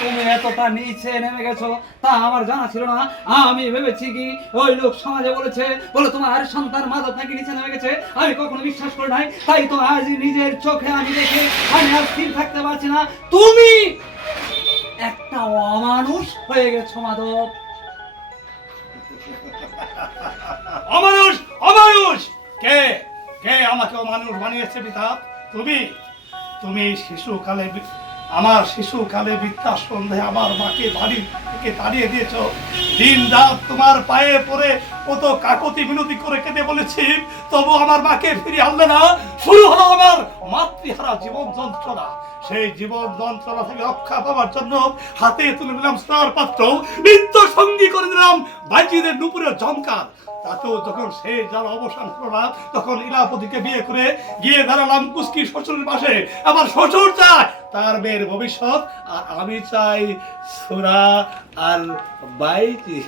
তুমি এতটা নিচে নেমে গেছো তা আমার জানা ছিল না। আমি ভেবেছি কি ওই লোক সমাজে বলেছে বলে তোমার সন্তান মাদক নাকি নিচে নেমে গেছে, আমি কখনো বিশ্বাস করি নাই। তাই তো আজ নিজের চোখে আমি দেখে আমি আর স্থির থাকতে পারছি না। তুমি একটা অমানুষ হয়ে গেছো মাদক। অমানুষ, অমানুষ! কে কে আমাকে অমানুষ বানিয়েছে পিতা? তুমি তুমি শিশুকালে আমার শিশুকালে বিদ্যার সন্ধ্যায় আমার মাকে বাড়ি থেকে তাড়িয়ে দিয়েছ। দিন রাত তোমার পায়ে পড়ে কত কাকতি মিনতি করে কেঁদে বলেছি, তবু আমার মাকে ফিরিয়ে আনলে না। শুরু হলো আমার মাতৃহারা জীবন যন্ত্রণা। সেই জীবন যন্ত্রণা থেকে রক্ষা পাওয়ার জন্য হাতে তুলে নিলাম স্নার পাত্র, নিত্য সঙ্গী করে দিলাম বাজিদের নুপুরের জমকার। তাতেও যখন সেই যার অবসান হলো না, তখন ইলাপতিকে বিয়ে করে গিয়ে দাঁড়ালাম কুস্কি শ্বশুরের পাশে। আমার শ্বশুর চায় তার মেয়ের ভবিষ্যৎ, আর আমি চাই সুরা আর বাইজি।